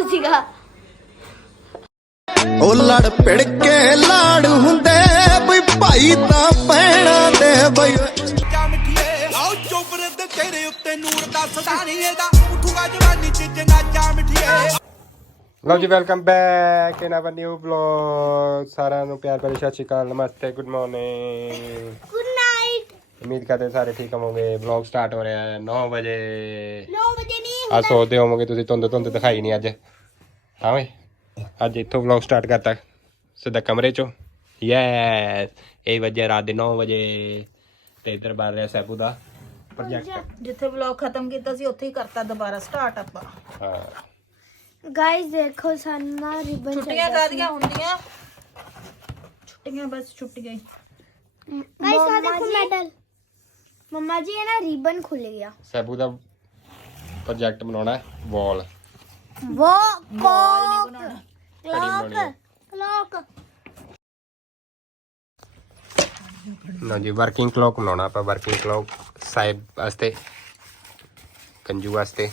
ਉਹ ਸੀਗਾ? ਉਹ ਲੜ ਪਿੜ ਕੇ ਲਾੜ ਹੁੰਦੇ ਬਈ ਭਾਈ ਤਾਂ ਪੈਣਾ ਦੇ ਬਈ। ਚਾ ਮਿੱਠੀਏ ਆਓ ਚੋਬਰ ਦੇ ਤੇਰੇ ਉੱਤੇ ਨੂਰ ਦਾ ਸਦਾ ਨਹੀਂ ਇਹਦਾ ਉਠੂਗਾ ਜਵਾਨੀ ਚ ਜਨਾਜਾ ਮਿੱਠੀਏ। ਲਓ ਜੀ welcome back in our new vlog ਸਾਰਿਆਂ ਨੂੰ ਪਿਆਰ ਭਰੀ ਸਤਿ ਸ਼੍ਰੀ ਅਕਾਲ ਨਮਸਤੇ ਗੁੱਡ ਮਾਰਨਿੰਗ ਗੁੱਡ ਨਾਈਟ ਉਮੀਦ ਕਰਦੇ ਸਾਰੇ ਠੀਕ ਹੋਵੋਗੇ। ਵਲੌਗ ਸਟਾਰਟ ਹੋ ਰਿਹਾ ਹੈ 9 ਵਜੇ। 9 ਵਜੇ ਆ ਸੋਚਦੇ ਹੋਵੋਗੇ ਤੁਸੀਂ ਧੁੰਦ ਧੁੰਦ ਦਿਖਾਈ ਨਹੀਂ ਅੱਜ। ਹਾਂ ਵੇ ਅੱਜ ਇੱਥੋਂ ਵਲੌਗ ਸਟਾਰਟ ਕਰਤਾ। ਸਿੱਧਾ ਕਮਰੇ ਚੋਂ। ਯੈਸ ਇਹ ਵਜੇ ਰਾਤ ਦੇ 9 ਵਜੇ ਤੇ ਇੱਧਰ ਬਣ ਰਿਹਾ ਸੈਬੂ ਦਾ ਪ੍ਰੋਜੈਕਟ ਜਿੱਥੇ ਵਲੌਗ ਖਤਮ ਕੀਤਾ ਸੀ ਉੱਥੇ ਹੀ ਕਰਤਾ ਦੁਬਾਰਾ ਸਟਾਰਟ ਆਪਾਂ। ਹਾਂ। ਗਾਇਸ ਦੇਖੋ ਸਾਨੂੰ ਰਿਬਨ ਛੁੱਟੀਆਂ ਕਾਦੀਆਂ ਹੁੰਦੀਆਂ? ਛੁੱਟੀਆਂ ਬਸ ਛੁੱਟੀਆਂ ਹੀ। ਗਾਇਸ ਆ ਦੇਖੋ ਮੈਡਲ ਮੰਮਾ ਜੀ ਇਹ ਨਾ ਰਿਬਨ ਖੁੱਲ ਗਿਆ। ਸੈਬੂ ਦਾ ਪ੍ਰੋਜੈਕਟ ਬਣਾਉਣਾ ਵਾਲ। ਵੋ ਕੋਕ ਕਲੋਕ। ਕਲੋਕ। ਨਾ ਜੀ ਵਰਕਿੰਗ ਕਲੋਕ ਬਣਾਉਣਾ ਆਪਾਂ ਵਰਕਿੰਗ ਕਲੋਕ ਸਾਹਿਬ ਵਾਸਤੇ ਕੰਜੂ ਵਾਸਤੇ।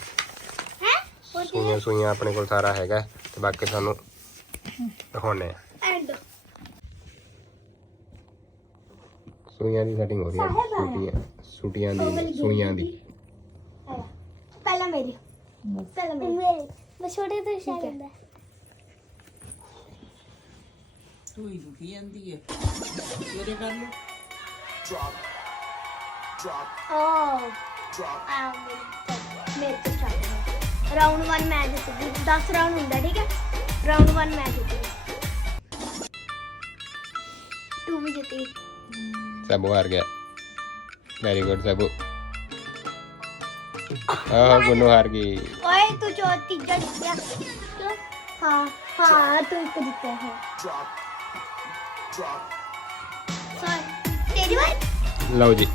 ਹੈ? ਸੂਈਆਂ ਆਪਣੇ ਕੋਲ ਸਾਰਾ ਹੈਗਾ ਤੇ ਬਾਕੀ ਤੁਹਾਨੂੰ ਦਿਖਾਉਣੇ ਆ। ਐਂਡ ਸੂਈਆਂ ਦੀ ਸੈਟਿੰਗ ਹੋ ਰਹੀ ਹੈ ਸੂਟੀਆਂ ਦੀ ਸੂਈਆਂ ਦੀ। selam veriyor. Selam veriyor. Evet. Baş oraya da işaretinde. ਸੂਈ ਦੁਖੀ ਜਾਂਦੀ ਹੈ ਮੇਰੇ ਕਰ ਲਓ Drop. Drop. Oh. Drop. ਆ ਮੇਰੀ ਮੇਰੇ ਤੋਂ ਚੱਲ ਰਾਉਂਡ 1 ਮੈਂ ਜਿੱਤੀ 10 ਰਾਉਂਡ ਹੁੰਦਾ ਠੀਕ ਹੈ ਰਾਉਂਡ 1 ਮੈਂ ਜਿੱਤੀ ਤੂੰ ਵੀ ਜਿੱਤੀ ਸਭ ਹਾਰ ਗਿਆ ਵੈਰੀ ਗੁੱਡ ਸਭ ਆਹ ਗੁੰਨੂ ਹਾਰ ਗਈ। ਓਏ ਤੂੰ ਜੋ ਤੀਜਾ ਜਿੱਤਿਆ? ਹਾਂ ਹਾਂ ਤੂੰ ਇੱਕ ਜਿੱਤਿਆ ਹੈ। ਸੌਰੀ ਤੇਰੀ ਵਾਰ। ਲਓ ਜੀ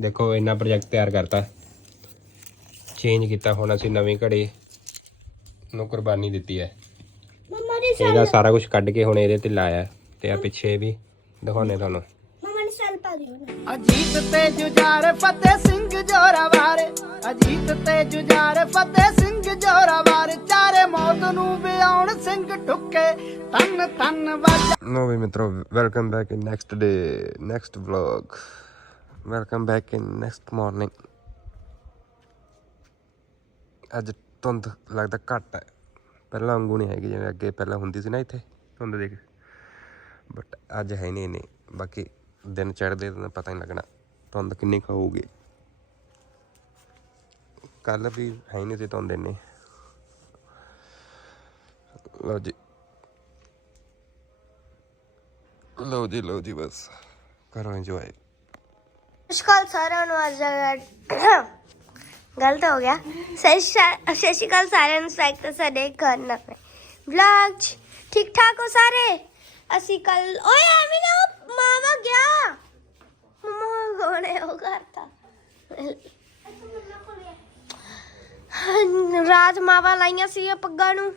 ਦੇਖੋ ਇੰਨਾ ਪ੍ਰੋਜੈਕਟ ਤਿਆਰ ਕਰਤਾ। ਚੇਂਜ ਕੀਤਾ ਹੁਣ ਅਸੀਂ ਨਵੀਂ ਘੜੀ ਨੂੰ ਕੁਰਬਾਨੀ ਦਿੱਤੀ ਹੈ। ਇਹਦਾ ਸਾਰਾ ਕੁਝ ਕੱਢ ਕੇ ਹੁਣ ਇਹਦੇ ਤੇ ਲਾਇਆ ਤੇ ਆ ਪਿੱਛੇ ਵੀ ਦਿਖਾਉਣੇ ਤੁਹਾਨੂੰ ਮਮਾ ਨੇ ਸੈਲ ਪਾ ਦਿਓ ਨਾ ਅਜੀਤ ਤੇ ਜੁਝਾਰ ਫਤਿਹ ਸਿੰਘ ਜੋਰਾਵਾਰ ਅਜੀਤ ਤੇ ਜੁਝਾਰ ਫਤਿਹ ਸਿੰਘ ਜੋਰਾਵਾਰ ਚਾਰੇ ਮੌਤ ਨੂੰ ਵਿਆਉਣ ਸਿੰਘ ਠੁੱਕੇ ਤਨ ਤਨ ਵੱਜ। No, ਵੀ ਮਿੱਤਰੋ welcome back in next day next vlog. Welcome back in next morning. ਅੱਜ ਧੁੰਦ ਲੱਗਦਾ ਘੱਟ ਹੈ। ਪਹਿਲਾਂ ਵਾਂਗੂ ਨਹੀਂ ਹੈਗੀ ਜਿਵੇਂ ਅੱਗੇ ਪਹਿਲਾਂ ਹੁੰਦੀ ਸੀ ਨਾ ਇੱਥੇ ਧੁੰਦ ਦੇਖ। ਬਟ ਅੱਜ ਹੈ ਨਹੀਂ ਇੰਨੀ। ਬਾਕੀ ਦਿਨ ਚੜ੍ਹਦੇ ਤਾਂ ਪਤਾ ਨਹੀਂ ਲੱਗਣਾ, ਧੁੰਦ ਕਿੰਨੀ ਕੁ ਕੱਲ ਵੀ ਹੈ ਨਹੀਂ ਸੀ ਧੁੰਦ ਇੰਨੀ। ਲਓ ਜੀ। ਲਓ ਜੀ ਲਓ ਜੀ ਬਸ ਕਰੋ ਇੰਜੋਏ ਨਮਸਕਾਰ ਸਾਰਿਆਂ ਨੂੰ, ਅੱਜ ਗਲਤ ਹੋ ਗਿਆ। ਸਤਿ ਸ਼੍ਰੀ ਅਕਾਲ ਸਾਰਿਆਂ ਨੂੰ, ਸਵਾਗਤ ਹੈ ਸਾਡੇ ਘਰ ਨਵੇਂ। ਵਲੌਗ ਠੀਕ ਠਾਕ ਹੋ ਸਾਰੇ? ਅਸੀਂ ਕੱਲ ਓਏ ਐਵੇਂ ਨਾ ਮਾਵਾ ਗਿਆ। ਮਮਾ ਗੋਣੇ ਉਹ ਕਰਤਾ ਰਾਤ ਮਾਵਾ ਲਾਈਆਂ ਸੀ ਪੱਗਾਂ ਨੂੰ।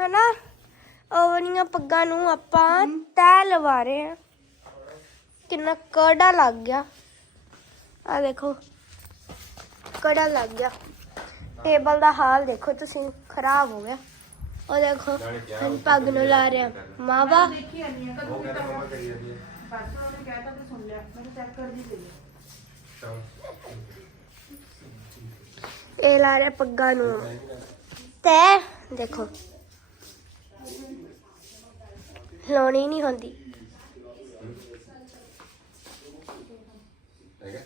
ਹਨਾ? ਉਹ ਵਾਲੀਆਂ ਪੱਗਾਂ ਨੂੰ ਆਪਾਂ ਤੈ ਲਵਾ ਰਹੇ ਆ ਕਿੰਨਾ ਕੜਾ ਲੱਗ ਗਿਆ। ਆ ਦੇਖੋ। ਕੜਾ ਲੱਗ ਗਿਆ। ਟੇਬਲ ਦਾ ਹਾਲ ਦੇਖੋ ਤੁਸੀਂ। ਖਰਾਬ ਹੋ ਗਿਆ। ਉਹ ਦੇਖੋ ਅਸੀਂ ਪੱਗ ਨੂੰ ਲਾ ਰਹੇ ਆ ਮਾਵਾ ਇਹ ਲਾ ਰਹੇ ਪੱਗਾਂ ਨੂੰ। ਤੇ ਦੇਖੋ। ਲਾਉਣੀ ਨਹੀਂ ਹੁੰਦੀ। ਹੈਗਾ?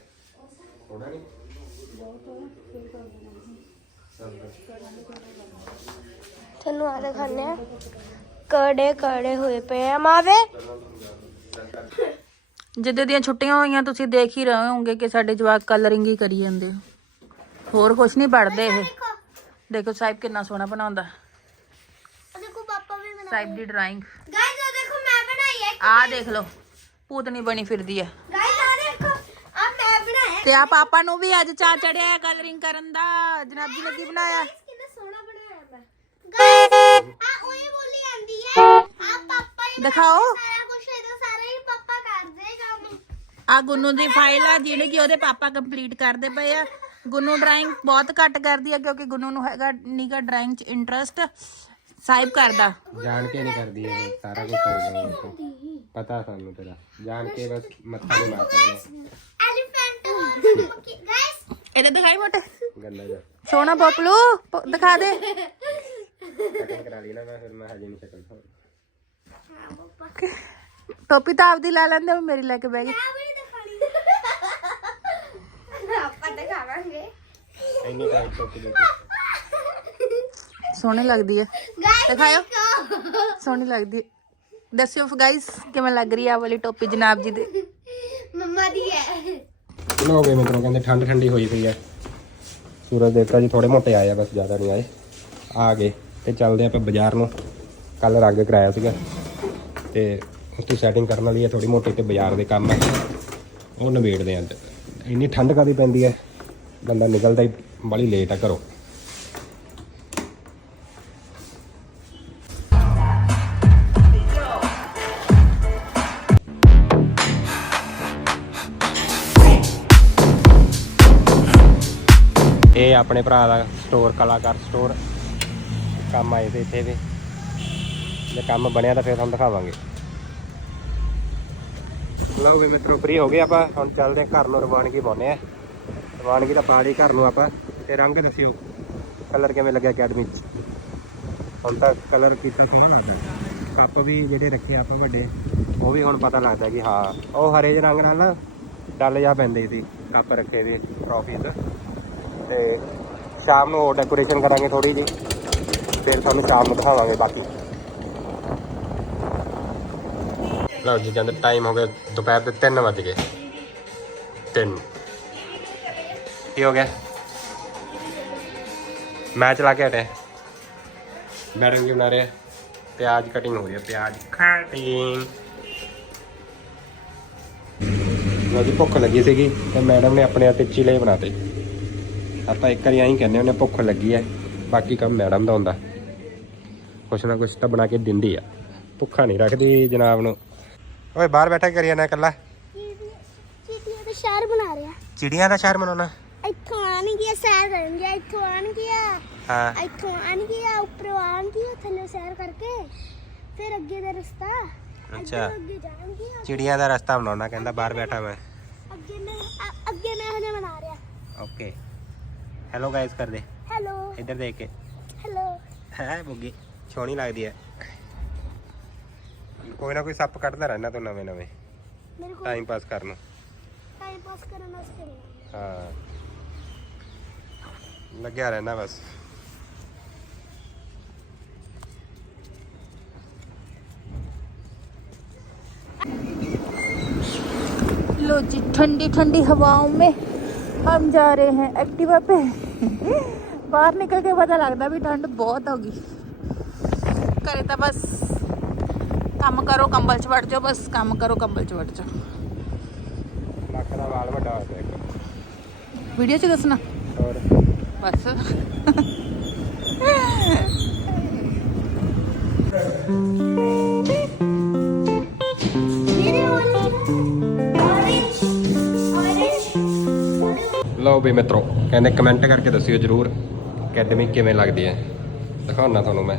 ਥੋੜਾ ਨਹੀਂ? ਤੁਹਾਨੂੰ ਆ ਦਿਖਾਣੇ ਆ ਕੜੇ ਕੜੇ ਹੋਏ ਪਏ ਆ। ਮਾਵੇ। ਜਿੱਦੇ ਦੀਆਂ ਛੁੱਟੀਆਂ ਹੋਈਆਂ ਤੁਸੀਂ ਦੇਖ ਹੀ ਰਹੇ ਹੋਵੋਗੇ ਕਿ ਸਾਡੇ ਜਵਾਕ ਕਲਰਿੰਗ ਹੀ ਕਰੀ ਜਾਂਦੇ ਆ। ਹੋਰ ਕੁਝ ਨਹੀਂ ਪੜਦੇ ਇਹ। ਦੇਖੋ ਸਾਹਿਬ ਕਿੰਨਾ ਸੋਹਣਾ ਬਣਾਉਂਦਾ। ਦੇਖੋ ਪਾਪਾ ਵੀ ਬਣਾ ਸਾਹਿਬ ਦੀ ਡਰਾਇੰਗ ਗਾਇਸ ਆ ਦੇਖੋ ਮੈਂ ਬਣਾਈ ਹੈ ਆਹ ਦੇਖ ਲਓ ਭੂਤਨੀ ਬਣੀ ਫਿਰਦੀ ਹੈ ਗਾਇਸ ਆ ਦੇਖੋ ਆ ਮੈਂ ਬਣਾਇਆ ਤੇ ਆ ਪਾਪਾ ਨੂੰ ਵੀ ਅੱਜ ਚਾ ਚੜਿਆ ਕਲਰਿੰਗ ਕਰਨ ਦਾ ਜਨਾਬ ਜੀ ਨੇ ਕੀ ਬਣਾਇਆ। ਕਿੰਨਾ ਸੋਹਣਾ ਬਣਾਇਆ ਮੈਂ। ਗਾਇਸ ਆ ਉਹੀ ਬੋਲੀ ਆਂਦੀ ਹੈ। ਆ ਪਾਪਾ ਹੀ ਦਿਖਾਓ। ਸਾਰਾ ਕੁਝ ਇਹਦਾ ਸਾਰਾ ਹੀ ਪਾਪਾ ਕਰਦੇ ਕੰਮ। ਆ ਗੁੰਨੂ ਦੀ ਫਾਈਲ ਆ ਜਿਹੜੀ ਕਿ ਉਹਦੇ ਪਾਪਾ ਕੰਪਲੀਟ ਕਰਦੇ ਪਏ ਆ। ਗੁੰਨੂ ਡਰਾਇੰਗ ਬਹੁਤ ਘੱਟ ਕਰਦੀ ਹੈ ਕਿਉਂਕਿ ਗੁੰਨੂ ਨੂੰ ਹੈਗਾ ਨੀਗਾ ਡਰਾਇੰਗ 'ਚ ਇੰਟਰਸਟ ਸਾਹਿਬ ਕਰਦਾ। ਜਾਣ ਕੇ ਨਹੀਂ ਕਰਦੀ ਇਹ ਸਾਰਾ ਕੁਝ ਕਰਦੀ ਹੈ ਪਤਾ ਸਾਨੂੰ ਤੇਰਾ। ਜਾਣ ਕੇ ਬਸ ਮੱਥਾ ਨਹੀਂ ਮਾਰਦਾ। ਇਹਦੇ ਦਿਖਾਈ ਮੋਟੇ। ਗੱਲਾਂ ਜਾ। ਸੋਹਣਾ ਪੋਪਲੂ ਪ- ਦਿਖਾ ਦੇ। ਕਟਿੰਗ ਕਰਾ ਲਈ ਨਾ ਮੈਂ ਫਿਰ ਮੈਂ ਹਜੇ ਨਹੀਂ ਸ਼ਕਲ ਤੋਂ ਟੋਪੀ ਤਾਂ ਆਪਦੀ ਲਾ ਲੈਂਦੇ ਉਹ ਮੇਰੀ ਲੈ ਕੇ ਬਹਿ ਗਈ। ਆਪਾਂ ਦਿਖਾਵਾਂਗੇ। ਇੰਨੀ ਟਾਈਟ ਟੋਪੀ ਲੈ ਸੋਹਣੀ ਲੱਗਦੀ ਹੈ ਗਾਇਸ ਦਿਖਾਇਓ। ਸੋਹਣੀ ਲੱਗਦੀ ਹੈ ਦੱਸਿਓ ਗਾਇਸ ਕਿਵੇਂ ਲੱਗ ਰਹੀ ਹੈ ਆ ਵਾਲੀ ਟੋਪੀ ਜਨਾਬ ਜੀ ਦੇ? ਮੰਮਾ ਦੀ ਹੈ। ਕਿੰਨਾ ਹੋ ਗਏ ਮਿੱਤਰੋ? ਕਹਿੰਦੇ ਠੰਡ ਠੰਡੀ ਹੋਈ ਪਈ ਹੈ ਸੂਰਜ ਦੇਵਤਾ ਜੀ ਥੋੜੇ ਮੋਟੇ ਆਏ ਆ, ਬਸ ਜ਼ਿਆਦਾ ਨਹੀਂ ਆਏ। ਆ ਗਏ ਤੇ ਚੱਲਦੇ ਆਪਾਂ ਬਾਜ਼ਾਰ ਨੂੰ। ਕੱਲ ਰੰਗ ਕਰਾਇਆ ਸੀਗਾ ਤੇ ਉਸ ਦੀ ਸੈਟਿੰਗ ਕਰਨ ਵਾਲੀ ਹੈ ਥੋੜੀ ਮੋਟੀ ਤੇ ਬਾਜ਼ਾਰ ਦੇ ਕੰਮ ਹੈ ਉਹ ਨਿਬੇੜਦੇ ਆਂ। ਇੰਨੀ ਠੰਡ ਕਾਦੀ ਪੈਂਦੀ ਹੈ ਬੰਦਾ ਨਿਕਲਦਾ ਹੀ ਬੜੀ ਲੇਟ ਆ ਘਰੋਂ। ਇਹ ਆਪਣੇ ਭਰਾ ਦਾ ਸਟੋਰ ਕਲਾਕਾਰ ਸਟੋਰ ਕੰਮ ਆਏ ਤੇ ਇੱਥੇ ਵੀ। ਜੇ ਕੰਮ ਬਣਿਆ ਤਾਂ ਫਿਰ ਤੁਹਾਨੂੰ ਦਿਖਾਵਾਂਗੇ। ਲਓ ਵੀ ਮਿੱਤਰੋ ਫ੍ਰੀ ਹੋ ਗਏ ਆਪਾਂ। ਹੁਣ ਚੱਲਦੇ ਘਰ ਨੂੰ ਰਵਾਨਗੀ ਪਾਉਂਦੇ ਆ ਰਵਾਨਗੀ ਤਾਂ ਪਾ ਲਈ ਘਰ ਨੂੰ ਆਪਾਂ। ਤੇ ਰੰਗ ਦੱਸਿਓ ਕਲਰ ਕਿਵੇਂ ਲੱਗਿਆ ਅਕੈਡਮੀ ਚ? ਹੁਣ ਤਾਂ ਕਲਰ ਕੀਤਾ ਸੋਹਣਾ ਲੱਗਦਾ। ਕੱਪ ਵੀ ਜਿਹੜੇ ਰੱਖੇ ਆਪਾਂ ਵੱਡੇ, ਉਹ ਵੀ ਹੁਣ ਪਤਾ ਲੱਗਦਾ ਕਿ ਹਾਂ, ਉਹ ਹਰੇ ਜਿਹੇ ਰੰਗ ਨਾਲ ਡੱਲ ਜਾ ਪੈਂਦੇ ਸੀ। ਕੱਪ ਰੱਖੇ ਦੇ ਟਰੋਫੀਜ਼ ਤੇ ਸ਼ਾਮ ਨੂੰ ਹੋਰ ਡੈਕੋਰੇਸ਼ਨ ਕਰਾਂਗੇ ਥੋੜੀ ਜੀ ਫਿਰ ਤੁਹਾਨੂੰ ਸ਼ਾਮ ਨੂੰ ਦਿਖਾਵਾਂਗੇ ਬਾਕੀ। ਲਓ ਜੀ, ਕਹਿੰਦੇ ਟਾਈਮ ਹੋ ਗਿਆ, ਦੁਪਹਿਰ ਦੇ 3 ਵਜ ਗਏ। 3 ਕੀ ਹੋ ਗਿਆ? ਮੈਂ ਚਲਾ ਕੇ ਹਟਿਆ। ਮੈਡਮ ਜੀ ਬਣਾ ਰਹੇ। ਪਿਆਜ਼ ਕਟਿੰਗ ਹੋ ਰਹੀ ਹੈ, ਪਿਆਜ਼ ਕਟਿੰਗ ਲਓ ਜੀ ਭੁੱਖ ਲੱਗੀ ਸੀਗੀ ਤੇ ਮੈਡਮ ਨੇ ਆਪਣੇ ਹੱਥੇ ਚਿਲੇ ਬਣਾਤੇ। ਆਪਾਂ ਇੱਕ ਵਾਰੀ ਐਂ ਕਹਿੰਦੇ ਹੁੰਦੇ ਭੁੱਖ ਲੱਗੀ ਹੈ ਬਾਕੀ ਕੰਮ ਮੈਡਮ ਦਾ ਹੁੰਦਾ। ਕੁਛ ਨਾ ਕੁਛ ਤਾਂ ਬਣਾ ਕੇ ਦਿੰਦੀ ਆ ਭੁੱਖਾ ਨਹੀਂ ਰੱਖਦੀ ਜਨਾਬ ਨੂੰ। ਓਏ ਬਾਹਰ ਬੈਠਾ ਕਰੀ ਜਾਣਾ ਇਕੱਲਾ? ਚੀਟੀਆਂ ਦਾ ਸ਼ਹਿਰ ਬਣਾ ਰਿਹਾ। ਚਿੜੀਆਂ ਦਾ ਸ਼ਹਿਰ ਬਣਾਉਣਾ? ਇੱਥੋਂ ਆਣਗੇ ਸੈਰ ਕਰਨਗੇ ਇੱਥੋਂ ਆਣਗੇ ਹਾਂ। ਇੱਥੋਂ ਉੱਪਰੋਂ ਥੱਲੇ ਸੈਰ ਕਰਕੇ ਫਿਰ ਅੱਗੇ ਦਾ ਰਸਤਾ। ਅੱਛਾ। ਅੱਗੇ ਚਿੜੀਆਂ ਦਾ ਰਸਤਾ ਬਣਾਉਣਾ ਕਹਿੰਦਾ ਬਾਹਰ ਬੈਠਾ ਮੈਂ। ਅੱਗੇ ਮੈਂ ਅੱਗੇ ਮੈਂ ਹਲੇ ਬਣਾ ਰਿਹਾ। ਓਕੇ। ਹੈਲੋ ਗਾਇਸ ਕਰ ਦੇ ਹੈਲੋ ਇੱਧਰ ਦੇਖ ਕੇ ਹੈਲੋ ਹੈ ਬੁੱਗੀ ਸੋਹਣੀ ਲੱਗਦੀ ਹੈ ਕੋਈ ਨਾ ਕੋਈ ਸੱਪ ਕੱਢਦਾ ਰਹਿਣਾ ਤੂੰ ਨਵੇਂ ਨਵੇਂ ਮੇਰੇ ਕੋਲ ਟਾਈਮ ਪਾਸ ਕਰਨ ਨੂੰ ਟਾਈਮ ਪਾਸ ਕਰਨ ਵਾਸਤੇ ਨਹੀਂ ਹਾਂ ਲੱਗਿਆ ਰਹਿਣਾ ਬਸ लो जी ठंडी ठंडी हवाओं में हम जा रहे हैं एक्टिवा पे बाहर निकल के पता लगता भी ठंड बहुत होगी करे तो बस ਕੰਮ ਕਰੋ ਕੰਬਲ ਚ ਵੜ ਜਾਓ ਬਸ ਕੰਮ ਕਰੋ ਕੰਬਲ ਚ ਵੜ ਜਾਓ ਲੱਕ ਦਾ ਵਾਲ ਵੱਡਾ ਹੋ ਗਿਆ ਇੱਕ ਵੀਡੀਓ ਚ ਦੱਸਣਾ ਹੋਰ ਬਸ ਮੇਰੇ ਲਓ ਵੀ ਮਿੱਤਰੋ ਕਹਿੰਦੇ ਕਮੈਂਟ ਕਰਕੇ ਦੱਸਿਓ ਜਰੂਰ ਅਕੈਡਮੀ ਕਿਵੇਂ ਲੱਗਦੀ ਹੈ। ਦਿਖਾਉਣਾ ਤੁਹਾਨੂੰ ਮੈਂ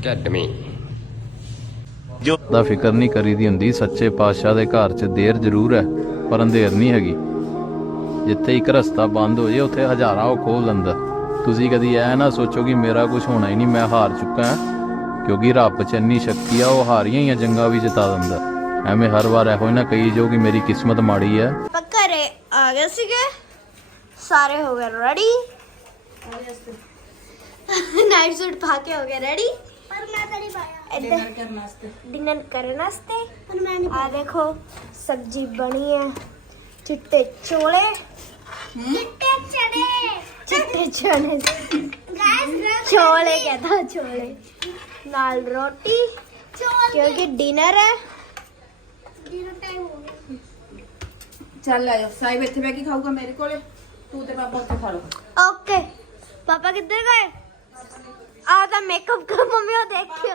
ਅਕੈਡਮੀ ਦਾ ਫਿਕਰ ਨਹੀਂ ਕਰੀਦੀ ਹੁੰਦੀ ਸੱਚੇ ਪਾਤਸ਼ਾਹ ਦੇ ਘਰ 'ਚ ਦੇਰ ਜ਼ਰੂਰ ਹੈ ਪਰ ਅੰਧੇਰ ਨਹੀਂ ਹੈਗੀ। ਜਿੱਥੇ ਇੱਕ ਰਸਤਾ ਬੰਦ ਹੋ ਜੇ ਉੱਥੇ ਹਜ਼ਾਰਾਂ ਉਹ ਖੋਲ ਲੈਂਦਾ। ਤੁਸੀਂ ਕਦੀ ਐ ਨਾ ਸੋਚੋ ਕਿ ਮੇਰਾ ਕੁਝ ਹੋਣਾ ਹੀ ਨਹੀਂ ਮੈਂ ਹਾਰ ਚੁੱਕਾ ਹਾਂ। ਕਿਉਂਕਿ ਰੱਬ 'ਚ ਇੰਨੀ ਸ਼ਕਤੀ ਆ ਉਹ ਹਾਰੀਆਂ ਹੀ ਜੰਗਾਂ ਵੀ ਜਿਤਾ ਦਿੰਦਾ। ਐਵੇਂ ਹਰ ਵਾਰ ਇਹੋ ਹੀ ਨਾ ਕਹੀ ਜੋ ਕਿ ਮੇਰੀ ਕਿਸਮਤ ਮਾੜੀ ਹੈ। ਆਪਾਂ ਘਰੇ ਆ ਗਏ ਸੀਗੇ ਸਾਰੇ ਹੋ ਗਏ ਰੈਡੀ ਨਾਈਟ ਸੂਟ ਪਾ ਕੇ ਹੋ ਗਏ ਰੈਡੀ ਪਰ ਮੈਂ ਤਾਂ ਨਹੀਂ ਪਾਇਆ ਡਿਨਰ ਕਰਨ ਵਾਸਤੇ ਡਿਨਰ ਕਰਨ ਵਾਸਤੇ ਪਰ ਮੈਂ ਨਹੀਂ ਆ ਦੇਖੋ ਸਬਜੀ ਬਣੀ ਹੈ ਚਿੱਟੇ ਚੋਲੇ ਚਿੱਟੇ ਚਣੇ ਚਿੱਟੇ ਚਣੇ ਚੋਲੇ ਕਹਿੰਦਾ ਚੋਲੇ ਨਾਲ ਰੋਟੀ ਕਿਉਂਕਿ ਡਿਨਰ ਹੈ ਡਿਨਰ ਟਾਈਮ ਹੋ ਗਿਆ ਚੱਲ ਆਇਓ ਸਾਹਿਬ ਇੱਥੇ ਬੈ ਕੇ ਖਾਊਗਾ ਮੇਰੇ ਕੋਲੇ ਤੂੰ ਤੇ ਪਾਪਾ ਉੱਥੇ ਖਾ ਲਓ। ਓਕੇ। ਪਾਪਾ ਕਿੱਧਰ ਗਏ? ਆ ਤਾਂ ਮੇਕਅਪ ਕਰ ਮੰਮੀ ਉਹ ਦੇਖਿਓ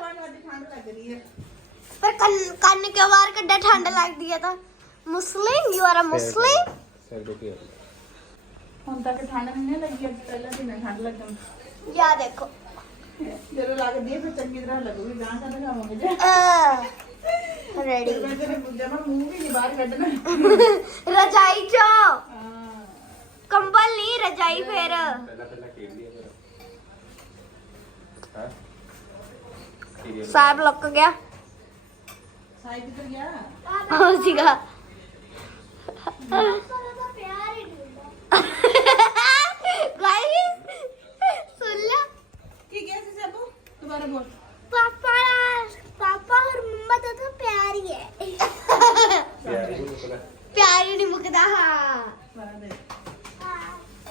ਪਰ ਕੰਨ ਕੰਨ ਕਿਉਂ ਬਾਹਰ ਕੱਢਿਆ? ਠੰਡ ਲੱਗਦੀ ਹੈ ਤਾਂ। Muslim you are a Muslim ਸਿਰ ਦੁਖੀ ਹੋ ਹੁਣ ਤੱਕ ਠੰਡ ਨਹੀਂ ਨਾ ਲੱਗੀ ਅੱਜ ਪਹਿਲਾਂ ਦਿਨ ਠੰਡ ਲੱਗਣ। ਯਾ ਦੇਖੋ। ਜਦੋਂ ਲੱਗਦੀ ਹੈ ਫਿਰ ਚੰਗੀ ਤਰ੍ਹਾਂ ਲੱਗੂਗੀ। ਗਾਂ ਕਦ ਖਾਵਾਂਗੇ ਜੇ। ਰੈਡੀ ਮੈਂ ਤੇਰੇ ਜਮਾ ਮੂੰਹ ਵੀ ਨਹੀਂ ਬਾਹਰ ਕੱਢਣਾ। ਰਜਾਈ ਚੋ। ਕੰਬਲ ਨਹੀਂ ਰਜਾਈ ਫੇਰ। ਫਿਰ ਸਾਹਿਬ ਲੁੱਕ ਗਿਆ। ਸਾਈ ਗਿਆ? ਸੁਣ ਲਾ। ਪਾਪਾ ਪਾਪਾ ਹੋਰ ਮੰਮਾ ਪਿਆਰ ਹੀ ਹੈ। ਪਿਆਰ ਹੀ ਨਹੀਂ ਮੁੱਕਦਾ।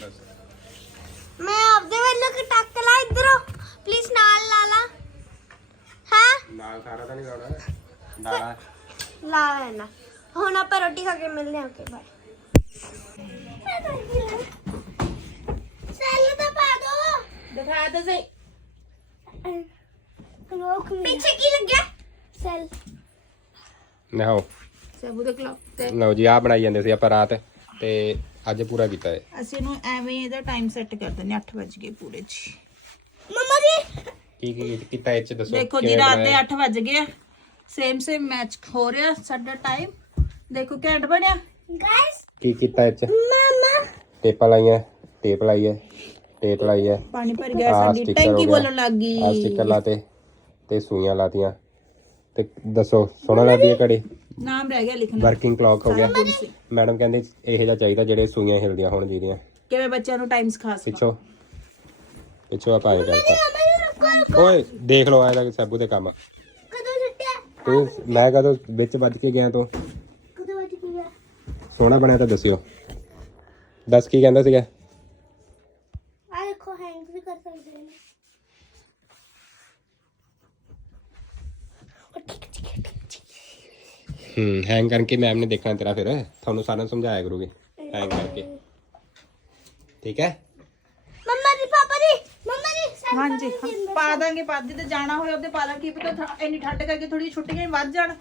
ਮੈਂ ਆਪਦੇ ਵੱਲੋਂ ਕਿ ਟੱਕ ਲਾ ਇਧਰੋਂ। ਪਲੀਜ਼ ਨਾਲ ਲਾ ਲਾ। ਹਾਂ? ਨਾਲ ਸਾਰਾ ਤਾਂ ਨਹੀਂ ਲਾਉਣਾ ਨਾਲ ਲਾ ਲੈਣਾ। ਹੁਣ ਆਪਾਂ ਰੋਟੀ ਖਾ ਕੇ ਮਿਲਦੇ ਹਾਂ ਓਕੇ ਬਾਏ ਸੈਲ ਤਾਂ ਪਾ ਦੋ। ਦਿਖਾ ਦੇ ਸਹੀ। ਪਿੱਛੇ ਕੀ ਲੱਗਿਆ? ਸੈਲ। ਨਹਾਓ ਸਭੂ ਦੇ ਕਲੌਕ ਤੇ। ਲਓ ਜੀ ਆ ਬਣਾਈ ਜਾਂਦੇ ਸੀ ਆਪਾਂ ਰਾਤ। ਤੇ ਅੱਜ ਪੂਰਾ ਕੀਤਾ ਹੈ। ਅਸੀਂ ਇਹਨੂੰ ਐਵੇਂ ਇਹਦਾ ਟਾਈਮ ਸੈੱਟ ਕਰ ਦਿੰਦੇ 8 ਵਜ ਗਏ ਪੂਰੇ ਜੀ। ਮਮਾ ਜੀ! ਕੀ ਕੀ ਕੀਤਾ ਇਹ ਚ ਦੱਸੋ? ਦੇਖੋ ਜੀ ਕਿਵੇਂ ਰਾਤ ਦੇ ਬਣਾਇਆ? 8 ਵਜ ਗਏ ਸੇਮ ਸੇਮ ਮੈਚ ਹੋ ਰਿਹਾ ਸਾਡਾ ਟਾਈਮ ਦੇਖੋ ਘੈਂਟ ਬਣਿਆ। ਗਾਇਸ ਕੀ ਕੀਤਾ ਇਹ ਚ? ਮਮਾ! ਟੇਪਾਂ ਲਾਈਆਂ ਟੇਪ ਲਾਈ ਹੈ ਟੇਪ ਲਾਈ ਹੈ ਪਾਣੀ ਭਰ ਗਿਆ ਆਹ ਸਾਡੀ sticker ਹੋ ਟੈਂਕੀ ਗਿਆ। ਬੋਲਣ ਲੱਗ ਆ ਗਈ ਸਟicker ਲਾਤੇ ਤੇ ਸੂਈਆਂ ਲਾਤੀਆਂ। ਤੇ ਦੱਸੋ ਸੋਹਣਾ ਲੱਗਦੀ ਹੈ ਘੜੀ? ਨਾਮ ਰਹਿ ਗਿਆ ਲਿਖਣਾ ਵਰਕਿੰਗ ਕਲੌਕ ਹੋ ਗਿਆ। ਮੈਡਮ ਕਹਿੰਦੇ ਇਹ ਜਿਹਾ ਚਾਹੀਦਾ ਜਿਹੜੇ ਸੂਈਆਂ ਹਿਲਦੀਆਂ ਹੋਣ ਜਿਹਦੀਆਂ। ਕਿਵੇਂ ਬੱਚਿਆਂ ਨੂੰ ਟਾਈਮ ਸਿਖਾ ਸਕਾ? ਪਿੱਛੋਂ। ਪਿੱਛੋਂ ਆਪਾਂ ਇਹ ਕਰਤਾ ਓਏ ਦੇਖ ਲਓ ਆਇਆ ਸੈਬੂ ਦੇ ਕੰਮ। ਕਦੋਂ ਛੁੱਟਿਆ? ਤੂੰ ਮੈਂ ਕਦੋਂ ਵਿੱਚ ਵੱਜ ਕੇ ਗਿਆ ਤੂੰ? ਕਦੋਂ ਵੱਜ ਗਿਆ? ਸੋਹਣਾ ਬਣਿਆ ਤਾਂ ਦੱਸਿਓ। ਦੱਸ ਕੀ ਕਹਿੰਦਾ ਸੀਗਾ ਆ ਦੇਖੋ ਹੈਂਗ ਵੀ ਕਰ ਸਕਦੇ ਨੇ ਹੂੰ ਹੈਂਗ ਕਰਕੇ ਮੈਮ ਨੇ ਦੇਖਣਾ ਤੇਰਾ ਫਿਰ। ਤੁਹਾਨੂੰ ਸਾਰਿਆਂ ਨੂੰ ਸਮਝਾਇਆ ਕਰੂਗੀ। ਹੈਂਗ ਕਰਕੇ। ਠੀਕ ਹੈ? ਮੰਮਾ ਜੀ ਪਾਪਾ ਜੀ ਮੰਮਾ ਜੀ ਸਾਨੂੰ ਹਾਂਜੀ। ਪਾ ਦਾਂਗੇ ਪਾ ਜਿੱਤੇ ਜਾਣਾ ਹੋਇਆ ਉਹਦੇ ਪਾ ਦਾਂ ਕੀ ਪਤਾ ਇੰਨੀ ਠੰਡ ਕਰਕੇ ਥੋੜੀ ਛੁੱਟੀਆਂ ਹੀ ਵੱਧ ਜਾਣ।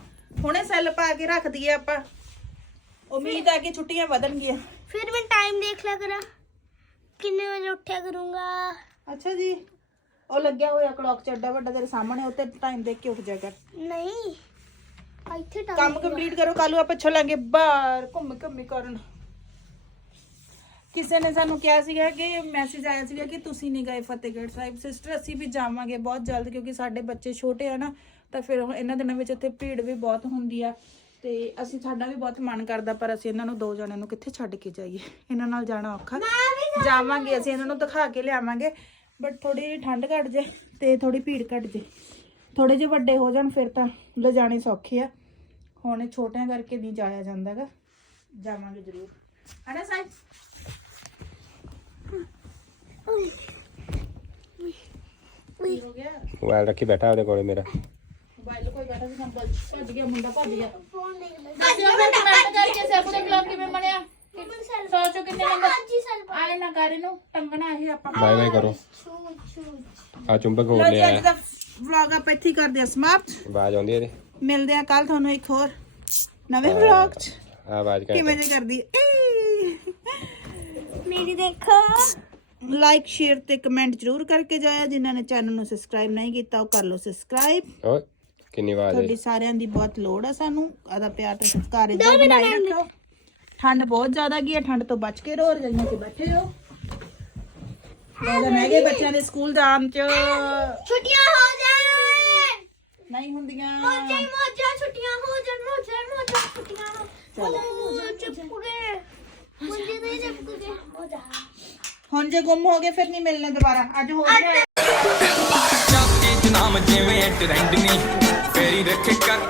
ਹੁਣੇ ਸੈੱਲ ਪਾ ਕੇ ਰੱਖ ਦਈਏ ਆਪਾਂ। ਉਮੀਦ ਹੈ ਕਿ ਛੁੱਟੀਆਂ ਵਧਣਗੀਆਂ। ਫਿਰ ਮੈਂ ਟਾਈਮ ਦੇਖ ਲਿਆ ਕਰਾਂ। ਕਿੰਨੇ ਵਜੇ ਉੱਠਿਆ ਕਰੂੰਗਾ? ਅੱਛਾ ਜੀ। ਉਹ ਲੱਗਿਆ ਹੋਇਆ ਕਲੌਕ ਚੱਡਾ ਵੱਡਾ ਤੇਰੇ ਸਾਹਮਣੇ ਉੱਤੇ ਟਾਈਮ ਦੇਖ ਕੇ ਉੱਠ ਜਾ ਕਰ। ਨਹੀਂ। ਆ ਇੱਥੇ ਕੰਮ ਕੰਪਲੀਟ ਕਰੋ ਕੱਲ ਨੂੰ ਆਪਾਂ ਚੱਲਾਂਗੇ ਬਾਹਰ ਘੁੰਮ ਘੁੰਮੀ ਕਰਨ। ਕਿਸੇ ਨੇ ਸਾਨੂੰ ਕਿਹਾ ਸੀਗਾ ਕਿ ਮੈਸੇਜ ਆਇਆ ਸੀਗਾ ਕਿ ਤੁਸੀਂ ਨਹੀਂ ਗਏ ਫਤਿਹਗੜ੍ਹ ਸਾਹਿਬ। ਸਿਸਟਰ ਅਸੀਂ ਵੀ ਜਾਵਾਂਗੇ ਬਹੁਤ ਜਲਦ ਕਿਉਂਕਿ ਸਾਡੇ ਬੱਚੇ ਛੋਟੇ ਆ ਨਾ ਤਾਂ ਫਿਰ ਇਹਨਾਂ ਦਿਨਾਂ ਵਿੱਚ ਇੱਥੇ ਭੀੜ ਵੀ ਬਹੁਤ ਹੁੰਦੀ ਆ। ਤੇ ਅਸੀਂ ਸਾਡਾ ਵੀ ਬਹੁਤ ਮਨ ਕਰਦਾ ਪਰ ਅਸੀਂ ਇਹਨਾਂ ਨੂੰ ਦੋ ਜਣਿਆਂ ਨੂੰ ਕਿੱਥੇ ਛੱਡ ਕੇ ਜਾਈਏ? ਇਹਨਾਂ ਨਾਲ ਜਾਣਾ ਔਖਾ। ਜਾਵਾਂਗੇ ਅਸੀਂ ਇਹਨਾਂ ਨੂੰ ਦਿਖਾ ਕੇ ਲਿਆਵਾਂਗੇ ਬਟ ਥੋੜੀ ਠੰਡ ਘਟ ਜੇ ਤੇ ਥੋੜੀ ਭੀੜ ਘਟ ਜੇ। ਥੋੜੇ ਜਿਹੇ ਵੱਡੇ ਹੋ ਜਾਣ ਫਿਰ ਤਾਂ ਲਿਜਾਣੇ ਸੌਖੇ ਆ। ਹੁਣ ਇਹ ਛੋਟਿਆਂ ਕਰਕੇ ਨਹੀਂ ਜਾਇਆ ਜਾਂਦਾਗਾ। ਜਾਵਾਂਗੇ ਜ਼ਰੂਰ। ਹਨਾ ਸਾਈ? ਕੀ ਹੋ ਗਿਆ ਮੋਬਾਈਲ ਰੱਖੀ ਬੈਠਾ ਉਹਦੇ ਕੋਲੇ ਮੇਰਾ। ਮੋਬਾਈਲ ਕੋਈ ਬੈਠਾ ਸੀ ਨੰਬਰ ਭੱਜ ਗਿਆ ਮੁੰਡਾ ਭੱਜ ਗਿਆ। ਲੈ ਦੱਸਿਓ ਫਿਰ ਕਮੈਂਟ ਕਰਕੇ ਸੈਫ ਦੇ ਕਲੌਕ ਕਿਵੇਂ ਬਣਿਆ? ਸੋਚੋ ਕਿੰਨੇ ਨੰਬਰ ਆਏ ਨਾ ਕਰ ਇਹਨੂੰ ਟੰਗਣਾ ਇਹ ਆਪਾਂ। ਬਾਏ ਬਾਏ ਕਰੋ। ਛੂ ਛੂ ਆ ਚੁੰਬਕ ਹੋ ਲੋ ਜੀ ਲਿਆ ਅੱਜ ਦਾ ਵਲੌਗ ਆਪਾਂ ਇੱਥੇ ਹੀ ਕਰਦੇ ਆ ਸਮਾਪਤ। ਆਵਾਜ਼ ਆਉਂਦੀ ਹੈ ਇਹਦੇ ਮਿਲਦੇ ਆ ਕੱਲ ਤੁਹਾਨੂੰ ਇੱਕ ਹੋਰ ਨਵੇਂ ਵਲੌਗ 'ਚ। ਆ ਆਵਾਜ਼ ਕਿਵੇਂ ਜੇ ਕਰਦੀ ਮੇਰੀ ਦੇਖੋ। ਲਾਈਕ ਸ਼ੇਅਰ ਤੇ ਕਮੈਂਟ ਜ਼ਰੂਰ ਕਰਕੇ ਜਾਇਆ ਜਿਨ੍ਹਾਂ ਨੇ ਚੈਨਲ ਨੂੰ ਸਬਸਕ੍ਰਾਈਬ ਨਹੀਂ ਕੀਤਾ ਉਹ ਕਰ ਲਓ ਸਬਸਕ੍ਰਾਈਬ ਓਏ ਕਿੰਨੀ ਆਵਾਜ਼ ਤੁਹਾਡੀ ਸਾਰਿਆਂ ਦੀ ਬਹੁਤ ਲੋੜ ਆ ਸਾਨੂੰ। ਆਦਾ ਪਿਆਰ ਤੇ ਸਤਿਕਾਰ ਇਦਾਂ ਬਣਾਈ ਰੱਖੋ। ਠੰਡ ਬਹੁਤ ਜ਼ਿਆਦਾ ਗਈ ਹੈ ਠੰਡ ਤੋਂ ਬਚ ਕੇ ਰਹੋ ਰਜਾਈਆਂ 'ਚ ਬੈਠੇ ਰਹੋ। ਉਹਦਾ ਹੈਗੇ ਬੱਚਿਆਂ ਦੇ ਸਕੂਲ ਜਾਣ 'ਚ ਛੁੱਟੀਆਂ ਹੋ ਜਾਣ। ਨਹੀਂ ਹੁੰਦੀਆਂ। ਮੋਜਾ ਮੋਜਾ ਛੁੱਟੀਆਂ ਹੋ ਜਾਣ ਮੋਜਾ ਮੋਜਾ ਛੁੱਟੀਆਂ ਹੋ ਜਾਣ ਚੁੱਪ ਗਏ ਮੁੰਡੇ ਤੇ ਚੁੱਪ ਗਏ ਮੋਜਾ ਹੁਣ ਜੇ ਗੁੰਮ ਹੋ ਗਏ ਫਿਰ ਨਹੀਂ ਮਿਲਣੇ ਦੁਬਾਰਾ। ਅੱਜ ਹੋ ਗਿਆ। ਚਾਤੀ ਨਾਮ ਜਿਵੇਂ ਟ੍ਰੈਂਡ ਨਹੀਂ ਫੇਰੀ ਰੱਖੇ ਕਰ